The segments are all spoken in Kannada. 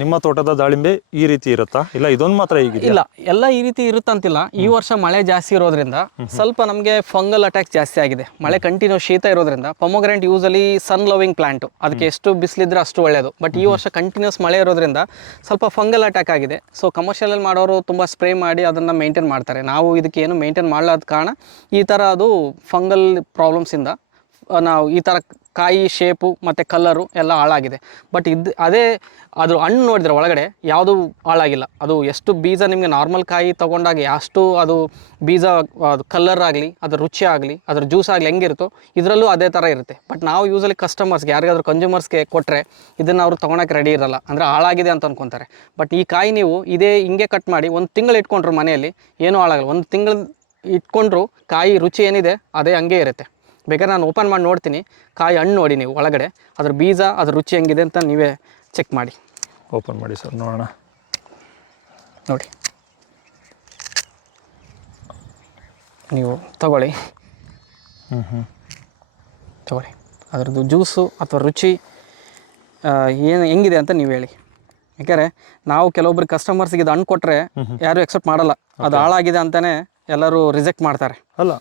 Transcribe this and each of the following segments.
ನಿಮ್ಮ ತೋಟದ ದಾಳಿಂಬೆ ಈ ರೀತಿ ಇರುತ್ತಾ? ಇಲ್ಲ ಇದೊಂದು ಮಾತ್ರ ಹೀಗಿದೆ ಇಲ್ಲ ಎಲ್ಲ ಈ ರೀತಿ ಇರುತ್ತಂತಿಲ್ಲ. ಈ ವರ್ಷ ಮಳೆ ಜಾಸ್ತಿ ಇರೋದ್ರಿಂದ ಸ್ವಲ್ಪ ನಮಗೆ ಫಂಗಲ್ ಅಟ್ಯಾಕ್ ಜಾಸ್ತಿ ಆಗಿದೆ. ಮಳೆ ಕಂಟಿನ್ಯೂ ಶೀತ ಇರೋದ್ರಿಂದ pomegranate usually sun loving plant ಅದಕ್ಕೆ ಎಷ್ಟು ಬಿಸಿಲಿದ್ರೆ ಅಷ್ಟು ಒಳ್ಳೆಯದು ಬಟ್ ಈ ವರ್ಷ ಕಂಟಿನ್ಯೂಸ್ ಮಳೆ ಇರೋದ್ರಿಂದ ಸ್ವಲ್ಪ ಫಂಗಲ್ ಅಟ್ಯಾಕ್ ಆಗಿದೆ. ಸೊ ಕಮರ್ಷಿಯಲ್ ಮಾಡೋರು ತುಂಬ ಸ್ಪ್ರೇ ಮಾಡಿ ಅದನ್ನು ಮೇಂಟೈನ್ ಮಾಡ್ತಾರೆ. ನಾವು ಇದಕ್ಕೆ ಏನು ಮೇಂಟೈನ್ ಮಾಡಲಾದ ಕಾರಣ ಈ ಥರ ಅದು ಫಂಗಲ್ ಪ್ರಾಬ್ಲಮ್ಸಿಂದ ನಾವು ಈ ಥರ ಕಾಯಿ ಶೇಪು ಮತ್ತು ಕಲ್ಲರು ಎಲ್ಲ ಹಾಳಾಗಿದೆ. ಬಟ್ ಇದು, ಅದೇ ಅದು ಹಣ್ಣು ನೋಡಿದ್ರೆ ಒಳಗಡೆ ಯಾವುದೂ ಹಾಳಾಗಿಲ್ಲ. ಅದು ಎಷ್ಟು ಬೀಜ ನಿಮಗೆ ನಾರ್ಮಲ್ ಕಾಯಿ ತೊಗೊಂಡಾಗ ಅಷ್ಟು ಅದು ಬೀಜ, ಅದು ಕಲ್ಲರ್ ಆಗಲಿ ಅದ್ರ ರುಚಿ ಆಗಲಿ, ಅದ್ರ ಜ್ಯೂಸ್ ಆಗಲಿ ಹೆಂಗಿರುತ್ತೋ ಇದರಲ್ಲೂ ಅದೇ ಥರ ಇರುತ್ತೆ. ಬಟ್ ನಾವು ಯೂಸಲಿ ಕಸ್ಟಮರ್ಸ್ಗೆ ಯಾರಿಗಾದ್ರೂ ಕನ್ಸ್ಯೂಮರ್ಸ್ಗೆ ಕೊಟ್ಟರೆ ಇದನ್ನು ಅವರು ತೊಗೊಳಕ್ಕೆ ರೆಡಿ ಇರಲ್ಲ. ಅಂದರೆ ಹಾಳಾಗಿದೆ ಅಂತ ಅಂದ್ಕೊತಾರೆ ಬಟ್ ಈ ಕಾಯಿ ನೀವು ಇದೇ ಹಿಂಗೆ ಕಟ್ ಮಾಡಿ ಒಂದು ತಿಂಗಳು ಇಟ್ಕೊಂಡ್ರು ಮನೆಯಲ್ಲಿ, ಏನೂ ಹಾಳಾಗಲ್ಲ. ಒಂದು ತಿಂಗಳು ಇಟ್ಕೊಂಡ್ರು ಕಾಯಿ ರುಚಿ ಏನಿದೆ, ಅದೇ ಹಂಗೆ ಇರುತ್ತೆ. ಬೇಕಾದ್ರೆ ನಾನು ಓಪನ್ ಮಾಡಿ ನೋಡ್ತೀನಿ. ಕಾಯಿ ಹಣ್ಣು ನೋಡಿ ನೀವು ಒಳಗಡೆ. ಅದ್ರ ಬೀಜ ಅದ್ರ ರುಚಿ ಹೆಂಗಿದೆ ಅಂತ ನೀವೇ ಚೆಕ್ ಮಾಡಿ. ಓಪನ್ ಮಾಡಿ ಸರ್ ನೋಡೋಣ. ನೋಡಿ. ನೀವು ತಗೊಳ್ಳಿ. ಹ್ಞೂ ಹ್ಞೂ ತಗೊಳ್ಳಿ. ಅದರದ್ದು ಜ್ಯೂಸು ಅಥವಾ ರುಚಿ ಏನು ಹೆಂಗಿದೆ ಅಂತ ನೀವು ಹೇಳಿ. ಯಾಕೆಂದರೆ ನಾವು ಕೆಲವೊಬ್ರು ಕಸ್ಟಮರ್ಸಿಗೆ ಇದು ಹಣ್ಣು ಕೊಟ್ಟರೆ ಯಾರೂ ಎಕ್ಸೆಪ್ಟ್ ಮಾಡಲ್ಲ. ಅದು ಹಾಳಾಗಿದೆ ಅಂತಲೇ ಎಲ್ಲರೂ ರಿಜೆಕ್ಟ್ ಮಾಡ್ತಾರೆ. ಅಲ್ಲ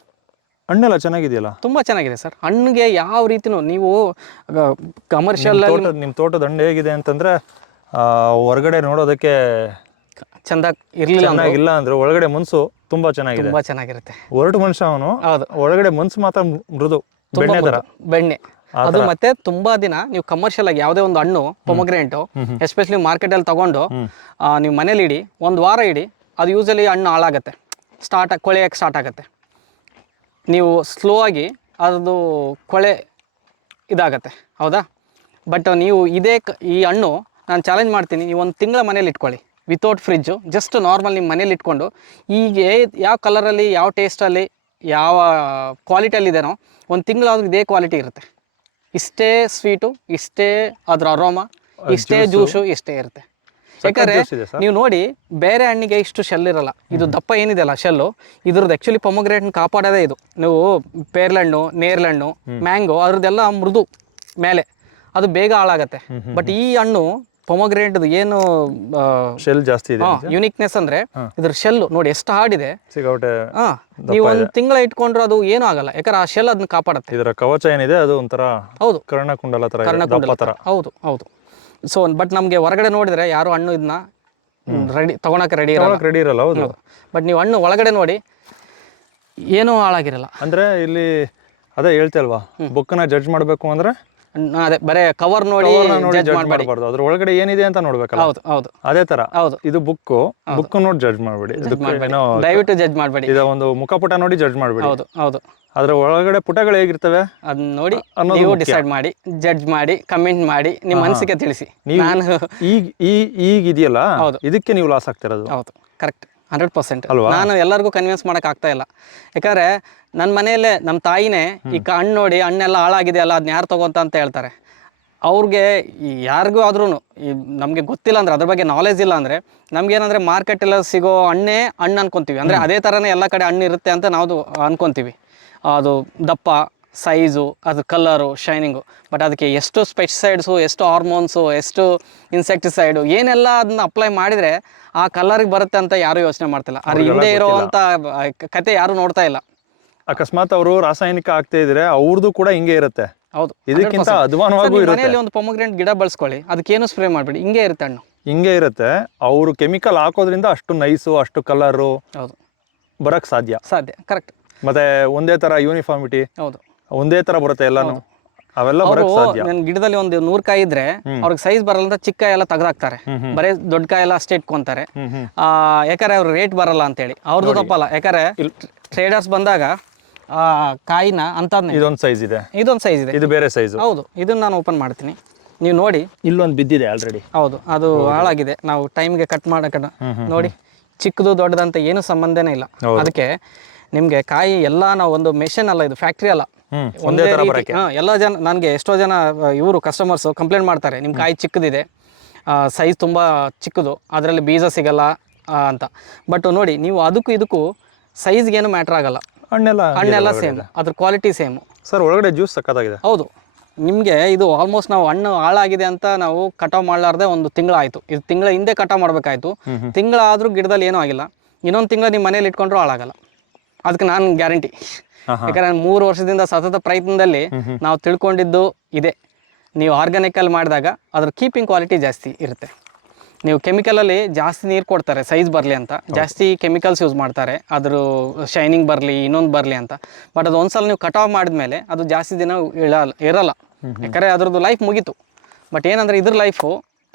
ಹಣ್ಣೆಲ್ಲ ಚೆನ್ನಾಗಿದೆಯಲ್ಲ? ತುಂಬಾ ಚೆನ್ನಾಗಿದೆ ಸರ್. ಹಣ್ಣಿಗೆ ಯಾವ ರೀತಿನೂ ನೀವು ಕಮರ್ಷಿಯಲ್ ನಿಮ್ಮ ತೋಟದ ಹಣ್ಣು ಹೇಗಿದೆ ಅಂತಂದ್ರೆ ಆ, ಹೊರಗಡೆ ನೋಡೋದಕ್ಕೆ ಚಂದ ಇರಲಿಲ್ಲ ಚೆನ್ನಾಗಿಲ್ಲ ಅಂದ್ರೆ. ಒಳಗಡೆ ಮನ್ಸು ತುಂಬಾ ಚೆನ್ನಾಗಿದೆ. ತುಂಬಾ ಚೆನ್ನಾಗಿರುತ್ತೆ. ಹೊರಟು ಮನುಷ್ಯ ಅವನು. ಹೌದು. ಒಳಗಡೆ ಮನ್ಸು ಮಾತ್ರ ಮೃದು. ಬೆಣ್ಣೆ ತರ. ಬೆಣ್ಣೆ. ಅದು ಮತ್ತೆ ತುಂಬಾ ದಿನ ನೀವು ಕಮರ್ಷಿಯಲ್ ಆಗಿ ಯಾವುದೇ ಒಂದು ಹಣ್ಣು ಪೊಮಗ್ರೆಂಟು ಎಸ್ಪೆಷಲಿ ಮಾರ್ಕೆಟ್ ಅಲ್ಲಿ ತಗೊಂಡು ನೀವು ಮನೇಲಿ ಇಡಿ ಒಂದು ವಾರ ಇಡಿ ಅದು ಯೂಸಲಿ ಹಣ್ಣು ಹಾಳಾಗತ್ತೆ. ಸ್ಟಾರ್ಟ್ ಕೊಳೆಯಕ್ಕೆ ಸ್ಟಾರ್ಟ್ ಆಗುತ್ತೆ. ನೀವು ಸ್ಲೋ ಆಗಿ ಅದು ಕೊಳೆ ಇದಾಗತ್ತೆ ಹೌದಾ? ಬಟ್ ನೀವು ಇದೇ ಕ- ಈ ಹಣ್ಣು ನಾನು ಚಾಲೆಂಜ್ ಮಾಡ್ತೀನಿ ನೀವು ಒಂದು ತಿಂಗಳ ಮನೇಲಿ ಇಟ್ಕೊಳ್ಳಿ ವಿತೌಟ್ ಫ್ರಿಜ್ಜು ಜಸ್ಟ್ ನಾರ್ಮಲ್ ನಿಮ್ಮ ಮನೇಲಿ ಇಟ್ಕೊಂಡು ಈಗ ಯಾವ ಕಲರಲ್ಲಿ ಯಾವ ಟೇಸ್ಟಲ್ಲಿ ಯಾವ ಕ್ವಾಲಿಟಿಯಲ್ಲಿದೆನೋ ಒಂದು ತಿಂಗಳಾದ್ರೂ ಇದೇ ಕ್ವಾಲಿಟಿ ಇರುತ್ತೆ. ಇಷ್ಟೇ ಸ್ವೀಟು ಇಷ್ಟೇ ಅದರ ಅರೋಮ ಇಷ್ಟೇ ಜ್ಯೂಸು ಇಷ್ಟೇ ಇರುತ್ತೆ. ಯಾಕಂದ್ರೆ ನೀವು ನೋಡಿ ಬೇರೆ ಹಣ್ಣಿಗೆ ಇಷ್ಟು ಶೆಲ್ ಇರಲ್ಲ. ಇದು ದಪ್ಪ ಏನಿದೆ ಅಲ್ಲ ಶೆಲ್ಲು ಇದ್ರದ್ದು ಆಕ್ಚುಲಿ ಪೊಮೊಗ್ರೇಟ್ ಕಾಪಾಡೋದೇ ಇದು. ನೀವು ಪೇರ್ಲಣ್ಣು ನೇರ್ಲಣ್ಣು ಮ್ಯಾಂಗೋ ಅದ್ರದ್ದೆಲ್ಲ ಮೃದು ಮೇಲೆ. ಅದು ಬೇಗ ಹಾಳಾಗತ್ತೆ. ಬಟ್ ಈ ಹಣ್ಣು ಪೊಮೊಗ್ರೇಟ್ ಏನು ಶೆಲ್ ಜಾಸ್ತಿ ಇದೆ ಯುನಿಕ್ನೆಸ್ ಅಂದ್ರೆ ಇದ್ರ ಶೆಲ್ ನೋಡಿ ಎಷ್ಟು ಹಾಡಿದೆ. ನೀವು ಒಂದು ತಿಂಗಳ ಇಟ್ಕೊಂಡ್ರು ಅದು ಏನು ಆಗಲ್ಲ. ಯಾಕಂದ್ರೆ ಆ ಶೆಲ್ ಅದನ್ನ ಕಾಪಾಡುತ್ತೆ. ಇದರ ಕವಚ ಏನಿದೆ ಅದು ಒಂಥರ ಹೌದು. ಕರ್ಣಕುಂಡಲ ತರ. ಹೌದು ಹೌದು. ಸೊ ಬಟ್ ನಮಗೆ ಹೊರಗಡೆ ನೋಡಿದ್ರೆ ಯಾರು ಹಣ್ಣು ಇದನ್ನ ರೆಡಿ ತಗೊಳಕ್ಕೆ ರೆಡಿ ಇರಲ್ಲ. ರೆಡಿ ಇರಲ್ಲ ಹೌದು. ಬಟ್ ನೀವು ಹಣ್ಣು ಒಳಗಡೆ ನೋಡಿ ಏನೂ ಹಾಳಾಗಿರಲ್ಲ. ಅಂದರೆ ಇಲ್ಲಿ ಅದೇ ಹೇಳ್ತಲ್ವಾ ಬುಕ್ಕನ್ನ ಜಡ್ಜ್ ಮಾಡಬೇಕು ಅಂದ್ರೆ ಅದೇ ಬರೇ ಕವರ್ ನೋಡಿ ಜಡ್ಜ್ ಮಾಡಬಾರ್ದು. ಅದ್ರ ಒಳಗಡೆ ಏನಿದೆ ಅಂತ ನೋಡ್ಬೇಕಲ್ಲ? ಹೌದು ಹೌದು. ಅದೇ ತರ? ಹೌದು. ಇದು ಬುಕ್ ಬುಕ್ ನೋಡಿ ಜಡ್ಜ್ ಮಾಡ್ಬೇಡಿ. ದಯವಿಟ್ಟು ಜಡ್ಜ್ ಮಾಡಬೇಡಿ. ಇದು ಒಂದು ಮುಖಪುಟ ನೋಡಿ ಜಡ್ಜ್ ಮಾಡಬೇಡಿ. ಹೌದು ಹೌದು. ಅದ್ರ ಒಳಗಡೆ ಪುಟಗಳು ಹೇಗಿರ್ತವೆ? ಅದನ್ನ ನೋಡಿ ನೀವು ಡಿಸೈಡ್ ಮಾಡಿ ಜಡ್ಜ್ ಮಾಡಿ ಕಮೆಂಟ್ ಮಾಡಿ ನಿಮ್ಮ ಅನಿಸಿಕೆ ತಿಳಿಸಿ. ನಾನು ಈಗ ಈ ಈಗ ಇದೆಯಲ್ಲ ಹೌದು. ಇದಕ್ಕೆ ನೀವು ಲಾಸ್ ಆಗ್ತಿರೋದು ಹೌದು ಕರೆಕ್ಟ್ ಹಂಡ್ರೆಡ್ ಪರ್ಸೆಂಟ್? ನಾನು ಎಲ್ಲರಿಗೂ ಕನ್ವಿನ್ಸ್ ಮಾಡೋಕೆ ಆಗ್ತಾ ಇಲ್ಲ. ಯಾಕಂದ್ರೆ ನನ್ನ ಮನೆಯಲ್ಲೇ ನಮ್ಮ ತಾಯಿನೇ ಈ ಹಣ್ಣು ನೋಡಿ ಹಣ್ಣೆಲ್ಲ ಹಾಳಾಗಿದೆ ಅಲ್ಲ ಅದನ್ನ ಯಾರು ತಗೋಂತ ಅಂತ ಹೇಳ್ತಾರೆ. ಅವ್ರಿಗೆ ಯಾರಿಗೂ ಆದ್ರೂ ಈ ನಮಗೆ ಗೊತ್ತಿಲ್ಲ ಅಂದ್ರೆ ಅದ್ರ ಬಗ್ಗೆ ನಾಲೆಜ್ ಇಲ್ಲ ಅಂದರೆ ನಮ್ಗೇನಂದ್ರೆ ಮಾರ್ಕೆಟಲ್ಲಿ ಸಿಗೋ ಹಣ್ಣೇ ಹಣ್ಣು ಅನ್ಕೊಂತೀವಿ. ಅಂದರೆ ಅದೇ ಥರನೇ ಎಲ್ಲ ಕಡೆ ಹಣ್ಣು ಇರುತ್ತೆ ಅಂತ ನಾವು ಅನ್ಕೊಂತೀವಿ. ಅದು ದಪ್ಪ ಸೈಜು ಅದು ಕಲರು ಶೈನಿಂಗು ಬಟ್ ಅದಕ್ಕೆ ಎಷ್ಟು ಸ್ಪೆಸಿಸೈಡ್ಸು ಎಷ್ಟು ಹಾರ್ಮೋನ್ಸು ಎಷ್ಟು ಇನ್ಸೆಕ್ಟಿಸೈಡು ಏನೆಲ್ಲ ಅದನ್ನ ಅಪ್ಲೈ ಮಾಡಿದರೆ ಆ ಕಲ್ಲರ್ಗೆ ಬರುತ್ತೆ ಅಂತ ಯಾರೂ ಯೋಚನೆ ಮಾಡ್ತಿಲ್ಲ. ಅದ್ರ ಹಿಂದೆ ಇರೋವಂಥ ಕತೆ ಯಾರೂ ನೋಡ್ತಾ ಇಲ್ಲ. ಅಕಸ್ಮಾತ್ ಅವರು ರಾಸಾಯನಿಕ ಆಗ್ತಾ ಇದ್ರೆ ಅವ್ರದ್ದು ಕೂಡ ಹಿಂಗೆ ಇರುತ್ತೆ. ಹೌದು ಇದಕ್ಕಿಂತ ಅಧ್ವಾನವಾಗೂ ಇರುತ್ತೆ. ಮನೆಯಲ್ಲಿ ಒಂದು ಪೊಮಗ್ರೆಂಟ್ ಗಿಡ ಬಳಸ್ಕೊಳ್ಳಿ ಅದಕ್ಕೇನು ಸ್ಪ್ರೇ ಮಾಡಬೇಡಿ ಹಿಂಗೆ ಇರುತ್ತೆ ಹಣ್ಣು. ಹಿಂಗೆ ಇರುತ್ತೆ. ಅವರು ಕೆಮಿಕಲ್ ಹಾಕೋದ್ರಿಂದ ಅಷ್ಟು ನೈಸು ಅಷ್ಟು ಕಲರು ಹೌದು. ಬರಕ್ಕೆ ಸಾಧ್ಯ. ಸಾಧ್ಯ ಕರೆಕ್ಟ್ ಮತ್ತೆ ಒಂದೇ ತರ ಯೂನಿಫಾರ್ಮಿಟಿ ಹೌದು. ಒಂದೇ ತರ ಬರುತ್ತೆ ಎಲ್ಲಾನು. ಅವೆಲ್ಲ ಬರಕ್ ಸಾಧ್ಯ. ನನ್ನ ಗಿಡದಲ್ಲಿ ಒಂದು ನೂರ್ ಕಾಯಿ ಇದ್ರೆ ಅವ್ರಿಗೆ ಸೈಜ್ ಬರಲ್ಲ ಅಂತ ಚಿಕ್ಕ ಕಾಯಿ ಎಲ್ಲ ತೆಗ್ದಾಕ್ತಾರೆ. ಬರೇ ದೊಡ್ಡ ಕಾಯಿ ಎಲ್ಲ ಅಷ್ಟೇ ಇಟ್ಕೊಂತಾರೆ. ಆ, ಯಾಕಂದ್ರೆ ಅವ್ರ ರೇಟ್ ಬರಲ್ಲ ಅಂತ ಹೇಳಿ ಅವ್ರದ್ದು ತಪ್ಪಲ್ಲ. ಯಾಕಂದ್ರೆ ಟ್ರೇಡರ್ಸ್ ಬಂದಾಗ ಆ ಕಾಯಿನ ಅಂತ ಇದೊಂದು ಸೈಜ್ ಇದೆ. ಇದೊಂದು ಸೈಜ್ ಇದೆ. ಇದು ಬೇರೆ ಸೈಜ್ ಹೌದು. ಇದನ್ನ ನಾನು ಓಪನ್ ಮಾಡ್ತೀನಿ. ನೀವು ನೋಡಿ. ಇಲ್ಲೊಂದು ಬಿದ್ದಿದೆ ಆಲ್ರೆಡಿ ಹೌದು. ಅದು ಹಾಳಾಗಿದೆ. ನಾವು ಟೈಮ್ಗೆ ಕಟ್ ಮಾಡಕ ನೋಡಿ. ಚಿಕ್ಕದು ದೊಡ್ಡದಂತ ಏನು ಸಂಬಂಧನೇ ಇಲ್ಲ. ಅದಕ್ಕೆ ನಿಮಗೆ ಕಾಯಿ ಎಲ್ಲ ನಾವು ಒಂದು ಮೆಷಿನ್ ಅಲ್ಲ ಇದು ಫ್ಯಾಕ್ಟ್ರಿ ಅಲ್ಲ. ಒಂದೇ ಎಲ್ಲ ಜನ ನನಗೆ ಎಷ್ಟೋ ಜನ ಇವರು ಕಸ್ಟಮರ್ಸ್ ಕಂಪ್ಲೇಂಟ್ ಮಾಡ್ತಾರೆ ನಿಮ್ಮ ಕಾಯಿ ಚಿಕ್ಕದಿದೆ ಸೈಜ್ ತುಂಬ ಚಿಕ್ಕದು ಅದರಲ್ಲಿ ಬೀಜ ಸಿಗಲ್ಲ ಅಂತ. ಬಟ್ ನೋಡಿ ನೀವು ಅದಕ್ಕೂ ಇದಕ್ಕೂ ಸೈಜ್ಗೇನು ಮ್ಯಾಟ್ರ್ ಆಗಲ್ಲ. ಹಣ್ಣೆಲ್ಲ ಹಣ್ಣೆಲ್ಲ ಸೇಮ್ ಅದ್ರ ಕ್ವಾಲಿಟಿ ಸೇಮ್ ಸರ್ ಒಳಗಡೆ ಜ್ಯೂಸ್ ಸಕ್ಕತ್ತಾಗಿದೆ ಹೌದು. ನಿಮಗೆ ಇದು ಆಲ್ಮೋಸ್ಟ್ ನಾವು ಹಣ್ಣು ಹಾಳಾಗಿದೆ ಅಂತ ನಾವು ಕಟಾವ್ ಮಾಡಲಾರ್ದೆ ಒಂದು ತಿಂಗಳಾಯಿತು. ಇದು ತಿಂಗಳ ಹಿಂದೆ ಕಟಾವ್ ಮಾಡಬೇಕಾಯ್ತು. ತಿಂಗಳಾದರೂ ಗಿಡದಲ್ಲಿ ಏನೂ ಆಗಿಲ್ಲ. ಇನ್ನೊಂದು ತಿಂಗಳು ನಿಮ್ಮ ಮನೇಲಿ ಇಟ್ಕೊಂಡ್ರೂ ಹಾಳಾಗಲ್ಲ. ಅದಕ್ಕೆ ನಾನು ಗ್ಯಾರಂಟಿ. ಯಾಕಂದ್ರೆ ಮೂರು ವರ್ಷದಿಂದ ಸತತ ಪ್ರಯತ್ನದಲ್ಲಿ ನಾವು ತಿಳ್ಕೊಂಡಿದ್ದು ಇದೆ. ನೀವು ಆರ್ಗ್ಯಾನಿಕಲ್ ಮಾಡಿದಾಗ ಅದ್ರ ಕೀಪಿಂಗ್ ಕ್ವಾಲಿಟಿ ಜಾಸ್ತಿ ಇರುತ್ತೆ. ನೀವು ಕೆಮಿಕಲಲ್ಲಿ ಜಾಸ್ತಿ ನೀರು ಕೊಡ್ತಾರೆ ಸೈಜ್ ಬರಲಿ ಅಂತ. ಜಾಸ್ತಿ ಕೆಮಿಕಲ್ಸ್ ಯೂಸ್ ಮಾಡ್ತಾರೆ. ಅದ್ರ ಶೈನಿಂಗ್ ಬರಲಿ ಇನ್ನೊಂದು ಬರಲಿ ಅಂತ. ಬಟ್ ಅದು ಒಂದ್ಸಲ ನೀವು ಕಟಾವ್ ಮಾಡಿದ್ಮೇಲೆ ಅದು ಜಾಸ್ತಿ ದಿನ ಇಳಲ್ಲ ಇರಲ್ಲ. ಯಾಕಂದರೆ ಅದ್ರದ್ದು ಲೈಫ್ ಮುಗೀತು. ಬಟ್ ಏನಂದ್ರೆ ಇದ್ರ ಲೈಫು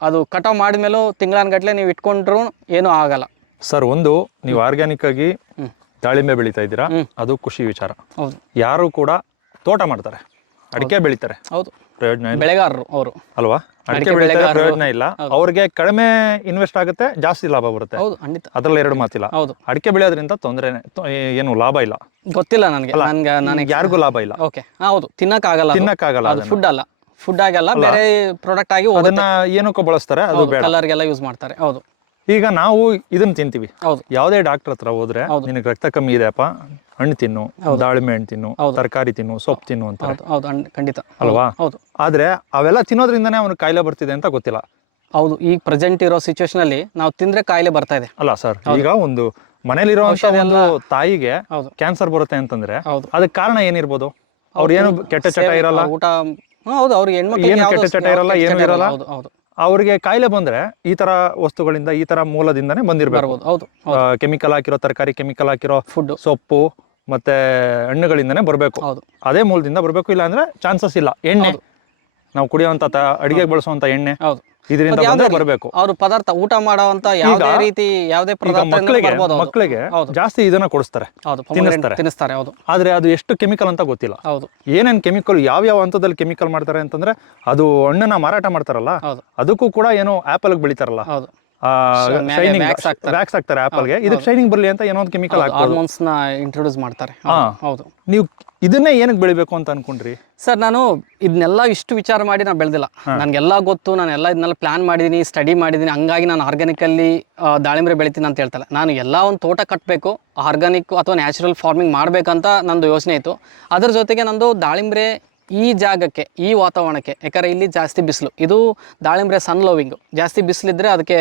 ಅದು ಕಟಾವ್ ಮಾಡಿದ್ಮೇಲೂ ತಿಂಗಳಾನ್ಗಟ್ಲೆ ನೀವು ಇಟ್ಕೊಂಡ್ರೂ ಏನೂ ಆಗಲ್ಲ. ಸರ್ ಒಂದು ನೀವು ಆರ್ಗ್ಯಾನಿಕ್ ಆಗಿ ದಾಳಿಂಬೆ ಬೆಳೀತಾ ಇದ್ದೀರಾ? ಅದು ಖುಷಿ ವಿಚಾರ. ಹೌದು. ಯಾರು ಕೂಡ ತೋಟ ಮಾಡ್ತಾರೆ. ಅಡಿಕೆ ಬೆಳಿತಾರೆ. ಹೌದು. ಪ್ರಯೋಜನ ಬೆಳೆಗಾರರು ಅವರು. ಅಲ್ವಾ? ಅಡಿಕೆ ಬೆಳೆಗಾರ. ಪ್ರಯೋಜನ ಇಲ್ಲ. ಅವ್ರಿಗೆ ಕಡಿಮೆ ಇನ್ವೆಸ್ಟ್ ಆಗುತ್ತೆ ಜಾಸ್ತಿ ಲಾಭ ಬರುತ್ತೆ. ಹೌದು ಖಂಡಿತ. ಅದ್ರಲ್ಲಿ ಎರಡು ಮಾತಿಲ್ಲ. ಹೌದು. ಅಡಿಕೆ ಬೆಳೆಯೋದ್ರಿಂದ ತೊಂದರೆ ಏನು ಲಾಭ ಇಲ್ಲ. ಗೊತ್ತಿಲ್ಲ ನನಗೆ. ನನ್ಗೆ ನನಗೆ ಯಾರಿಗೂ ಲಾಭ ಇಲ್ಲ. ಓಕೆ. ಹೌದು. ತಿನ್ನಕ್ಕಾಗಲ್ಲ. ತಿನ್ನಕ್ಕಾಗಲ್ಲ ಅದು ಫುಡ್ ಅಲ್ಲ. ಫುಡ್ ಆಗಲ್ಲ ಬೇರೆ ಪ್ರಾಡಕ್ಟ್ ಆಗಿ ಅದನ್ನ ಏನಕ್ಕೂ ಬಳಸ್ತಾರೆ ಅದು ಕಲರ್ಗೆಲ್ಲ ಯೂಸ್ ಮಾಡ್ತಾರೆ. ಹೌದು. ಈಗ ನಾವು ಇದನ್ನ ತಿಂತೀವಿ. ಹೌದು. ಯಾವುದೇ ಡಾಕ್ಟರ್ ಹತ್ರ ಹೋದ್ರೆ ನಿನಗೆ ರಕ್ತ ಕಮ್ಮಿ ಇದೆಯಪ್ಪ ಹಣ್ಣು ತಿನ್ನು ದಾಳಿಂಬೆ ಹಣ್ಣು ತಿನ್ನು ತರಕಾರಿ ತಿನ್ನು ಸೊಪ್ಪು ತಿನ್ನು ಅಂತ ಹೌದು. ಖಂಡಿತ. ಅಲ್ವಾ? ಹೌದು. ಆದ್ರೆ ಅವೆಲ್ಲ ತಿನ್ನೋದ್ರಿಂದನೇ ಅವನು ಕಾಯಿಲೆ ಬರ್ತಿದೆ ಅಂತ ಗೊತ್ತಿಲ್ಲ. ಹೌದು. ಈಗ ಪ್ರೆಸೆಂಟ್ ಇರೋ ಸಿಚುವೇಶನ್ ಅಲ್ಲಿ ನಾವು ತಿಂದ್ರೆ ಕಾಯಿಲೆ ಬರ್ತಾ ಇದೆ. ಅಲ್ಲ ಸರ್ ಈಗ ಒಂದು ಮನೇಲಿರೋ ತಾಯಿಗೆ. ಕ್ಯಾನ್ಸರ್ ಬರುತ್ತೆ ಅಂತಂದ್ರೆ. ಅದಕ್ಕೆ ಕಾರಣ ಏನಿರ್ಬೋದು? ಅವ್ರು ಏನು ಕೆಟ್ಟ ಚಟ ಇರಲ್ಲ? ಊಟ ಹೌದು ಅವ್ರಿಗೆ ಹೆಣ್ಮಕ್ಳು ಏನು ಕೆಟ್ಟ ಚಟ ಇರಲ್ಲ, ಏನಿರಲ್ಲ ಏನು ಇರಲ್ಲ. ಹೌದು ಹೌದು. ಅವ್ರಿಗೆ ಕಾಯಿಲೆ ಬಂದ್ರೆ ಈ ತರ ವಸ್ತುಗಳಿಂದ ಈ ತರ ಮೂಲದಿಂದನೇ ಬಂದಿರಬೇಕು. ಹೌದು ಕೆಮಿಕಲ್ ಹಾಕಿರೋ ತರಕಾರಿ ಕೆಮಿಕಲ್ ಹಾಕಿರೋ ಫುಡ್ ಸೊಪ್ಪು ಮತ್ತೆ ಹಣ್ಣುಗಳಿಂದಾನೇ ಬರಬೇಕು. ಅದೇ ಮೂಲದಿಂದ ಬರಬೇಕು ಇಲ್ಲ ಅಂದ್ರೆ ಚಾನ್ಸಸ್ ಇಲ್ಲ. ಎಣ್ಣೆ. ನಾವು ಕುಡಿಯುವಂತ ಅಡಿಗೆ ಬಳಸುವಂತ ಎಣ್ಣೆ ಹೌದು. ಇದರಿಂದ ಬಂದ್ರೆ ಬರಬೇಕು. ಅವ್ರು ಪದಾರ್ಥ ಊಟ ಮಾಡುವಂತ ಯಾವುದೇ ರೀತಿ ಯಾವುದೇ ಪದಾರ್ಥ ಮಕ್ಕಳಿಗೆ ಮಕ್ಕಳಿಗೆ ಹೌದು. ಜಾಸ್ತಿ ಇದನ್ನ ಕೊಡಿಸ್ತಾರೆ ಹೌದು ತಿನ್ನಿಸ್ತಾರೆ. ತಿನ್ನಿಸ್ತಾರೆ ಹೌದು. ಆದ್ರೆ ಅದು ಎಷ್ಟು ಕೆಮಿಕಲ್ ಅಂತ ಗೊತ್ತಿಲ್ಲ. ಹೌದು. ಏನೇನ್ ಕೆಮಿಕಲ್ ಯಾವ ಯಾವ ಹಂತದಲ್ಲಿ ಕೆಮಿಕಲ್ ಮಾಡ್ತಾರೆ ಅಂತಂದ್ರೆ ಅದು ಹಣ್ಣನ್ನ ಮಾರಾಟ ಮಾಡ್ತಾರಲ್ಲ ಹೌದು. ಅದಕ್ಕೂ ಕೂಡ ಏನೋ ಆಪಲ್ ಬೆಳಿತಾರಲ್ಲ. ವ್ಯಾಕ್ಸ್ ಹಾಕ್ತಾರೆ ಆಪಲ್ಗೆ ಇದಕ್ಕೆ ಶೈನಿಂಗ್ ಬರಲಿ ಅಂತ ಏನೋ ಒಂದು ಕೆಮಿಕಲ್ ಹಾರ್ಮೋನ್ಸ್ನ ಇಂಟ್ರೊಡ್ಯೂಸ್ ಮಾಡ್ತಾರೆ. ಹೌದು, ನೀವು ಇದನ್ನೇ ಏನಕ್ಕೆ ಬೆಳಿಬೇಕು ಅಂತ ಅನ್ಕೊಂಡ್ರಿ? ಸರ್ ನಾನು ಇದನ್ನೆಲ್ಲ ಇಷ್ಟು ವಿಚಾರ ಮಾಡಿ ನಾನು ಬೆಳೆದಿಲ್ಲ. ನನಗೆಲ್ಲ ಗೊತ್ತು ನಾನು ಎಲ್ಲ ಇದನ್ನೆಲ್ಲ ಪ್ಲಾನ್ ಮಾಡಿದ್ದೀನಿ ಸ್ಟಡಿ ಮಾಡಿದ್ದೀನಿ ಹಂಗಾಗಿ ನಾನು ಆರ್ಗ್ಯಾನಿಕಲ್ಲಿ ದಾಳಿಂಬೆ ಬೆಳಿತೀನಿ ಅಂತ ಹೇಳ್ತಲ್ಲ. ನಾನು ಎಲ್ಲ ಒಂದು ತೋಟ ಕಟ್ಟಬೇಕು ಆರ್ಗ್ಯಾನಿಕ್ ಅಥವಾ ನ್ಯಾಚುರಲ್ ಫಾರ್ಮಿಂಗ್ ಮಾಡಬೇಕಂತ ನಂದು ಯೋಚನೆ ಇತ್ತು. ಅದ್ರ ಜೊತೆಗೆ ನಂದು ದಾಳಿಂಬ್ರೆ ಈ ಜಾಗಕ್ಕೆ, ಈ ವಾತಾವರಣಕ್ಕೆ ಯಾಕಂದರೆ ಇಲ್ಲಿ ಜಾಸ್ತಿ ಬಿಸಿಲು. ಇದು ದಾಳಿಂಬ್ರೆ ಸನ್ ಲೋವಿಂಗು ಜಾಸ್ತಿ ಬಿಸಿಲಿದ್ದರೆ ಅದಕ್ಕೆ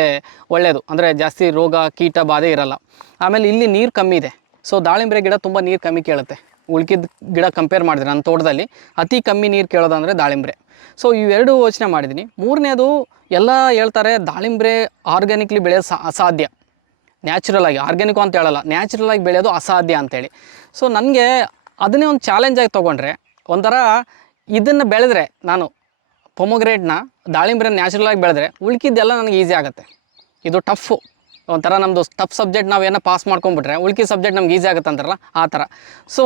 ಒಳ್ಳೆಯದು ಅಂದರೆ ಜಾಸ್ತಿ ರೋಗ, ಕೀಟ ಬಾಧೆ ಇರಲ್ಲ. ಆಮೇಲೆ ಇಲ್ಲಿ ನೀರು ಕಮ್ಮಿ ಇದೆ. ಸೊ ದಾಳಿಂಬ್ರೆ ಗಿಡ ತುಂಬ ನೀರು ಕಮ್ಮಿ ಕೇಳುತ್ತೆ. ಉಳ್ಕಿದ ಗಿಡ ಕಂಪೇರ್ ಮಾಡಿದ್ರೆ ನನ್ನ ತೋಟದಲ್ಲಿ ಅತಿ ಕಮ್ಮಿ ನೀರು ಕೇಳೋದಂದರೆ ದಾಳಿಂಬ್ರೆ. ಸೊ ಇವೆರಡು ಯೋಚನೆ ಮಾಡಿದ್ದೀನಿ ಮೂರನೇದು, ಎಲ್ಲ ಹೇಳ್ತಾರೆ ದಾಳಿಂಬ್ರೆ ಆರ್ಗ್ಯಾನಿಕ್ಲಿ ಬೆಳೆಯೋದು ಅಸಾಧ್ಯ. ನ್ಯಾಚುರಲ್ ಆಗಿ ಆರ್ಗ್ಯಾನಿಕ್ ಅಂತ ಹೇಳಲ್ಲ. ನ್ಯಾಚುರಲ್ ಆಗಿ ಬೆಳೆಯೋದು ಅಸಾಧ್ಯ ಅಂತೇಳಿ. ಸೊ ನನಗೆ ಅದನ್ನೇ ಒಂದು ಚಾಲೆಂಜಾಗಿ ತೊಗೊಂಡ್ರೆ ಒಂಥರ ಇದನ್ನು ಬೆಳೆದ್ರೆ ನಾನು ಪೊಮೊಗ್ರೇಟ್ನ ದಾಳಿಂಬ್ರೆ ನ್ಯಾಚುರಲ್ ಆಗಿ ಬೆಳೆದ್ರೆ ಉಳ್ಕಿದ್ದೆಲ್ಲ ನನಗೆ ಈಸಿ ಆಗುತ್ತೆ. ಇದು ಟಫು. ಒಂಥರ ನಮ್ಮದು ಟಫ್ ಸಬ್ಜೆಕ್ಟ್ ನಾವು ಏನೋ ಪಾಸ್ ಮಾಡ್ಕೊಂಬಿಟ್ರೆ ಉಳ್ಕಿದ ಸಬ್ಜೆಕ್ಟ್ ನಮ್ಗೆ ಈಸಿ ಆಗುತ್ತೆ ಅಂತಾರಲ್ಲ, ಆ ಥರ. ಸೊ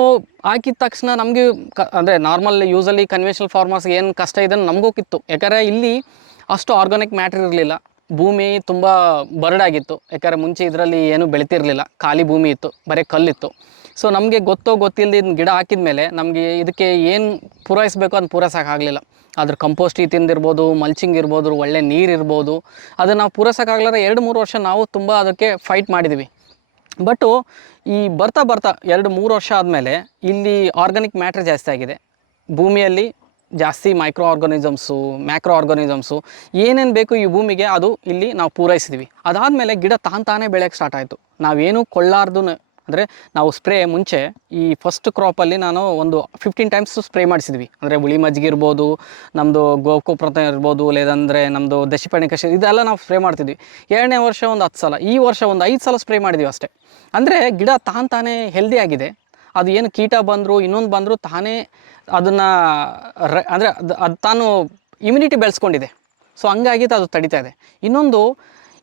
ಹಾಕಿದ ತಕ್ಷಣ ನಮಗೆ ಕ, ಅಂದರೆ ನಾರ್ಮಲ್ ಯೂಸಲಿ ಕನ್ವೆನ್ಷನಲ್ ಫಾರ್ಮರ್ಸ್ಗೆ ಏನು ಕಷ್ಟ ಇದೆ ನಮಗೂ ಕಿತ್ತು. ಯಾಕಂದರೆ ಇಲ್ಲಿ ಅಷ್ಟು ಆರ್ಗಾನಿಕ್ ಮ್ಯಾಟ್ರ್ ಇರಲಿಲ್ಲ. ಭೂಮಿ ತುಂಬ ಬರಡಾಗಿತ್ತು ಯಾಕಂದರೆ ಮುಂಚೆ ಇದರಲ್ಲಿ ಏನೂ ಬೆಳಿತಿರಲಿಲ್ಲ. ಖಾಲಿ ಭೂಮಿ ಇತ್ತು. ಬರೀ ಕಲ್ಲಿತ್ತು. ಸೊ ನಮಗೆ ಗೊತ್ತೋ ಗೊತ್ತಿಲ್ಲದೆ ಗಿಡ ಹಾಕಿದ ಮೇಲೆ ನಮಗೆ ಇದಕ್ಕೆ ಏನು ಪೂರೈಸಬೇಕು ಅಂತ ಪೂರೈಸೋಕ್ಕಾಗಲಿಲ್ಲ ಅದ್ರ ಕಂಪೋಸ್ಟ್ ಈ ತಿಂದಿರ್ಬೋದು ಮಲ್ಚಿಂಗ್ ಇರ್ಬೋದು, ಒಳ್ಳೆ ನೀರು ಇರ್ಬೋದು ಅದನ್ನು ನಾವು ಪೂರೈಸೋಕ್ಕಾಗಲಾರ ಎರಡು ಮೂರು ವರ್ಷ ನಾವು ತುಂಬ ಅದಕ್ಕೆ ಫೈಟ್ ಮಾಡಿದ್ವಿ. ಬಟ್ಟು ಈ ಬರ್ತಾ ಬರ್ತಾ ಎರಡು ಮೂರು ವರ್ಷ ಆದಮೇಲೆ ಇಲ್ಲಿ ಆರ್ಗಾನಿಕ್ ಮ್ಯಾಟ್ರ್ ಜಾಸ್ತಿ ಆಗಿದೆ. ಭೂಮಿಯಲ್ಲಿ ಜಾಸ್ತಿ ಮೈಕ್ರೋ ಆರ್ಗನಿಸಮ್ಸು ಮ್ಯಾಕ್ರೋ ಆರ್ಗನಿಸಮ್ಸು ಏನೇನು ಬೇಕು ಈ ಭೂಮಿಗೆ ಅದು ಇಲ್ಲಿ ನಾವು ಪೂರೈಸಿದ್ವಿ. ಅದಾದಮೇಲೆ ಗಿಡ ತಾನು ತಾನೇ ಬೆಳೆಯೋಕ್ಕೆ ಸ್ಟಾರ್ಟ್ ಆಯಿತು. ನಾವೇನು ಕೊಳ್ಳಾರ್ದು ಅಂದರೆ ನಾವು ಸ್ಪ್ರೇ ಮುಂಚೆ ಈ ಫಸ್ಟ್ ಕ್ರಾಪಲ್ಲಿ ನಾನು ಒಂದು ಫಿಫ್ಟೀನ್ ಟೈಮ್ಸ್ ಸ್ಪ್ರೇ ಮಾಡಿಸಿದ್ವಿ. ಅಂದರೆ ಹುಳಿ ಮಜ್ಜಿಗೆ ಇರ್ಬೋದು ನಮ್ಮದು ಗೋಕೋಪ್ರತ ಇರ್ಬೋದು, ಲೇದಂದರೆ ನಮ್ಮದು ದಶಿಪಣಿ ಕಷಿ, ಇದೆಲ್ಲ ನಾವು ಸ್ಪ್ರೇ ಮಾಡ್ತಿದ್ವಿ. ಎರಡನೇ ವರ್ಷ ಒಂದು ಹತ್ತು ಸಲ, ಈ ವರ್ಷ ಒಂದು ಐದು ಸಲ ಸ್ಪ್ರೇ ಮಾಡಿದ್ವಿ ಅಷ್ಟೇ. ಅಂದರೆ ಗಿಡ ತಾನು ತಾನೇ ಹೆಲ್ದಿ ಆಗಿದೆ. ಅದು ಏನು ಕೀಟ ಬಂದರೂ, ಇನ್ನೊಂದು ಬಂದರೂ ತಾನೇ ಅದನ್ನು ರ, ಅಂದರೆ ಅದು ಅದು ತಾನು ಇಮ್ಯುನಿಟಿ ಬೆಳೆಸ್ಕೊಂಡಿದೆ. ಸೊ ಹಂಗಾಗಿ ಅದು ತಡಿತಾ ಇದೆ. ಇನ್ನೊಂದು,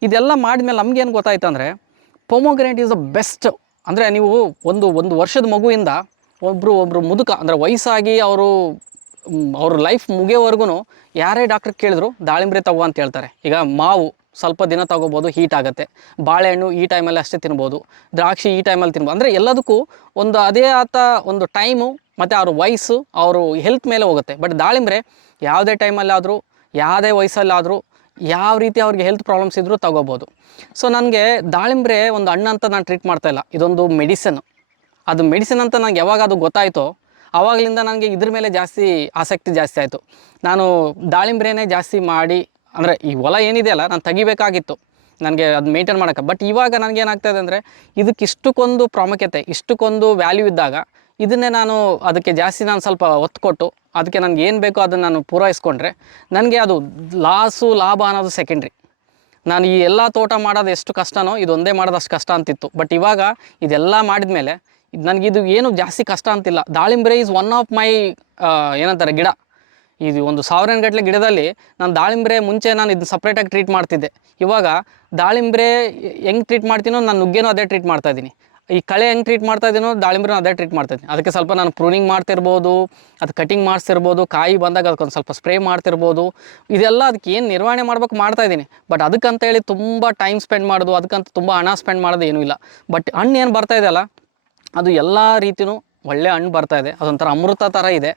ಇದೆಲ್ಲ ಮಾಡಿದ್ಮೇಲೆ ನಮಗೇನು ಗೊತ್ತಾಯ್ತು ಅಂದರೆ ಪೊಮೊಗ್ರೆನೇಟ್ ಈಸ್ ದ ಬೆಸ್ಟ್ ಅಂದರೆ ನೀವು ಒಂದು ಒಂದು ವರ್ಷದ ಮಗುವಿಂದ ಒಬ್ಬರು ಒಬ್ಬರು ಮುದುಕ, ಅಂದರೆ ವಯಸ್ಸಾಗಿ ಅವರು ಅವ್ರ ಲೈಫ್ ಮುಗಿಯೋವರೆಗೂ ಯಾರೇ ಡಾಕ್ಟ್ರಿಗೆ ಕೇಳಿದ್ರು ದಾಳಿಂಬ್ರೆ ತಗೋ ಅಂತ ಹೇಳ್ತಾರೆ. ಈಗ ಮಾವು ಸ್ವಲ್ಪ ದಿನ ತಗೋಬೋದು ಹೀಟ್ ಆಗುತ್ತೆ. ಬಾಳೆಹಣ್ಣು ಈ ಟೈಮಲ್ಲಿ ಅಷ್ಟೇ ತಿನ್ಬೋದು. ದ್ರಾಕ್ಷಿ ಈ ಟೈಮಲ್ಲಿ ತಿನ್ಬೋದು. ಅಂದರೆ ಎಲ್ಲದಕ್ಕೂ ಒಂದು ಅದೇ ಆತ ಒಂದು ಟೈಮು ಮತ್ತು ಅವ್ರ ವಯಸ್ಸು, ಅವರು ಹೆಲ್ತ್ ಮೇಲೆ ಹೋಗುತ್ತೆ. ಬಟ್ ದಾಳಿಂಬ್ರೆ ಯಾವುದೇ ಟೈಮಲ್ಲಾದರೂ ಯಾವುದೇ ವಯಸ್ಸಲ್ಲಾದರೂ ಯಾವ ರೀತಿ ಅವ್ರಿಗೆ ಹೆಲ್ತ್ ಪ್ರಾಬ್ಲಮ್ಸ್ ಇದ್ದರೂ ತಗೋಬೋದು. ಸೊ ನನಗೆ ದಾಳಿಂಬ್ರೆ ಒಂದು ಹಣ್ಣು ಅಂತ ನಾನು ಟ್ರೀಟ್ ಮಾಡ್ತಾ ಇಲ್ಲ. ಇದೊಂದು ಮೆಡಿಸನ್ ಅದು ಮೆಡಿಸಿನ್ ಅಂತ ನನಗೆ ಯಾವಾಗ ಅದು ಗೊತ್ತಾಯಿತೋ ಆವಾಗಲಿಂದ ನನಗೆ ಇದ್ರ ಮೇಲೆ ಜಾಸ್ತಿ ಆಸಕ್ತಿ ಜಾಸ್ತಿ ಆಯಿತು. ನಾನು ದಾಳಿಂಬ್ರೆನೇ ಜಾಸ್ತಿ ಮಾಡಿ, ಅಂದರೆ ಈ ಹೊಲ ಏನಿದೆಯಲ್ಲ ನಾನು ತೆಗಿಬೇಕಾಗಿತ್ತು. ನನಗೆ ಅದು ಮೇಂಟೈನ್ ಮಾಡೋಕ್ಕೆ. ಬಟ್ ಇವಾಗ ನನಗೆ ಏನಾಗ್ತಾಯಿದೆ ಅಂದರೆ ಇದಕ್ಕೆ ಇಷ್ಟಕ್ಕೊಂದು ಪ್ರಾಮುಖ್ಯತೆ, ಇಷ್ಟಕ್ಕೊಂದು ವ್ಯಾಲ್ಯೂ ಇದ್ದಾಗ ಇದನ್ನೇ ನಾನು ಅದಕ್ಕೆ ಜಾಸ್ತಿ ನಾನು ಸ್ವಲ್ಪ ಒತ್ತು ಕೊಟ್ಟು ಅದಕ್ಕೆ ನನಗೆ ಏನು ಬೇಕೋ ಅದನ್ನು ನಾನು ಪೂರೈಸ್ಕೊಂಡ್ರೆ ನನಗೆ ಅದು ಲಾಸು ಲಾಭ ಅನ್ನೋದು ಸೆಕೆಂಡ್ರಿ ನಾನು ಈ ಎಲ್ಲ ತೋಟ ಮಾಡೋದು ಎಷ್ಟು ಕಷ್ಟನೋ ಇದೊಂದೇ ಮಾಡೋದು ಅಷ್ಟು ಕಷ್ಟ ಅಂತಿತ್ತು. ಬಟ್ ಇವಾಗ ಇದೆಲ್ಲ ಮಾಡಿದ ಮೇಲೆ ನನಗಿದು ಏನು ಜಾಸ್ತಿ ಕಷ್ಟ ಅಂತಿಲ್ಲ. ದಾಳಿಂಬ್ರೆ ಈಸ್ ಒನ್ ಆಫ್ ಮೈ ಏನಂತಾರೆ ಗಿಡ. ಇದು ಒಂದು ಸಾವಿರನ ಗಟ್ಟಲೆ ಗಿಡದಲ್ಲಿ ನಾನು ದಾಳಿಂಬ್ರೆ ಮುಂಚೆ ನಾನು ಇದನ್ನ ಸಪ್ರೇಟಾಗಿ ಟ್ರೀಟ್ ಮಾಡ್ತಿದ್ದೆ. ಇವಾಗ ದಾಳಿಂಬ್ರೆ ಹೆಂಗೆ ಟ್ರೀಟ್ ಮಾಡ್ತೀನೋ ನಾನು ನುಗ್ಗೇನೋ ಅದೇ ಟ್ರೀಟ್ ಮಾಡ್ತಾ ಇದ್ದೀನಿ. ಈ ಕಳೆ ಹೆಂಗೆ ಟ್ರೀಟ್ ಮಾಡ್ತಾ ಇದ್ದೀನೋ ದಾಳಿಂಬ್ರೆ ಅದೇ ಟ್ರೀಟ್ ಮಾಡ್ತಾ ಅದಕ್ಕೆ ಸ್ವಲ್ಪ ನಾನು ಪ್ರೂನಿಂಗ್ ಮಾಡ್ತಿರ್ಬೋದು, ಅದು ಕಟಿಂಗ್ ಮಾಡಿಸ್ತಿರ್ಬೋದು ಕಾಯಿ ಬಂದಾಗ ಅದಕ್ಕೊಂದು ಸ್ವಲ್ಪ ಸ್ಪ್ರೇ ಮಾಡ್ತಿರ್ಬೋದು. ಇದೆಲ್ಲ ಅದಕ್ಕೆ ಏನು ನಿರ್ವಹಣೆ ಮಾಡ್ಬೇಕು ಮಾಡ್ತಾ ಇದ್ದೀನಿ ಬಟ್ ಅದಕ್ಕಂತೇಳಿ ತುಂಬ ಟೈಮ್ ಸ್ಪೆಂಡ್ ಮಾಡೋದು, ಅದಕ್ಕಂತ ತುಂಬ ಹಣ ಸ್ಪೆಂಡ್ ಮಾಡೋದು ಏನೂ ಇಲ್ಲ. ಬಟ್ ಹಣ್ಣು ಏನು ಬರ್ತಾ ಇದೆಯಲ್ಲ ಅದು ಎಲ್ಲ ರೀತಿಯೂ ಒಳ್ಳೆ ಹಣ್ಣು ಬರ್ತಾ ಇದೆ. ಅದೊಂಥರ ಅಮೃತ ಥರ ಇದೆ.